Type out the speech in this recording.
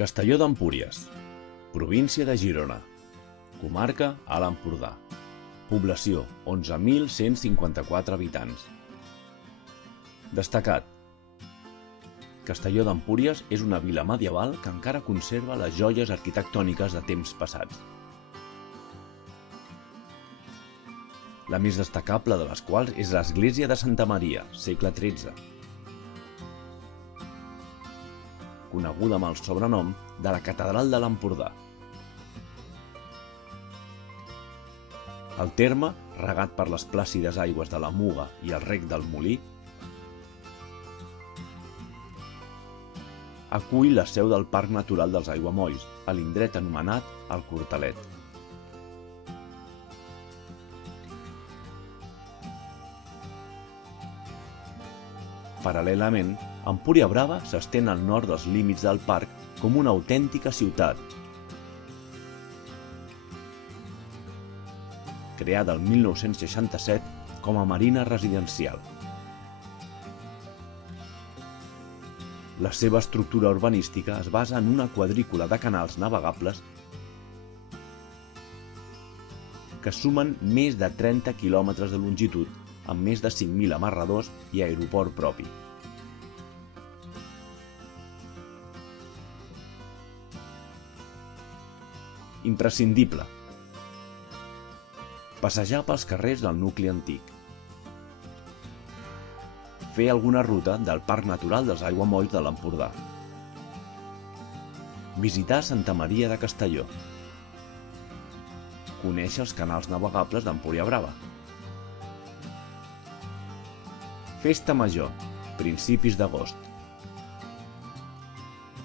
Castelló d'Empúries, província de Girona, comarca Alt Empordà, població 11.154 habitants. Destacat: Castelló d'Empúries és una vila medieval que encara conserva les joies arquitectòniques de temps passats. La més destacable de les quals és l'església de Santa Maria, segle XIII, coneguda amb el sobrenom de la Catedral de l'Empordà. El terme, regat per les plàcides aigües de la Muga i el rec del Molí, acull la seu del Parc Natural dels Aiguamolls, a l'indret anomenat el Cortalet. Paral·lelament, Empúria Brava s'estén al nord dels límits del parc com una autèntica ciutat, creada el 1967 com a marina residencial. La seva estructura urbanística es basa en una quadrícula de canals navegables que sumen més de 30 quilòmetres de longitud, amb més de 5.000 amarradors i aeroport propi. Imprescindible: passejar pels carrers del nucli antic, fer alguna ruta del Parc Natural dels Aiguamolls de l'Empordà, visitar Santa Maria de Castelló, conèixer els canals navegables d'Empúria Brava. Festa Major, principis d'agost.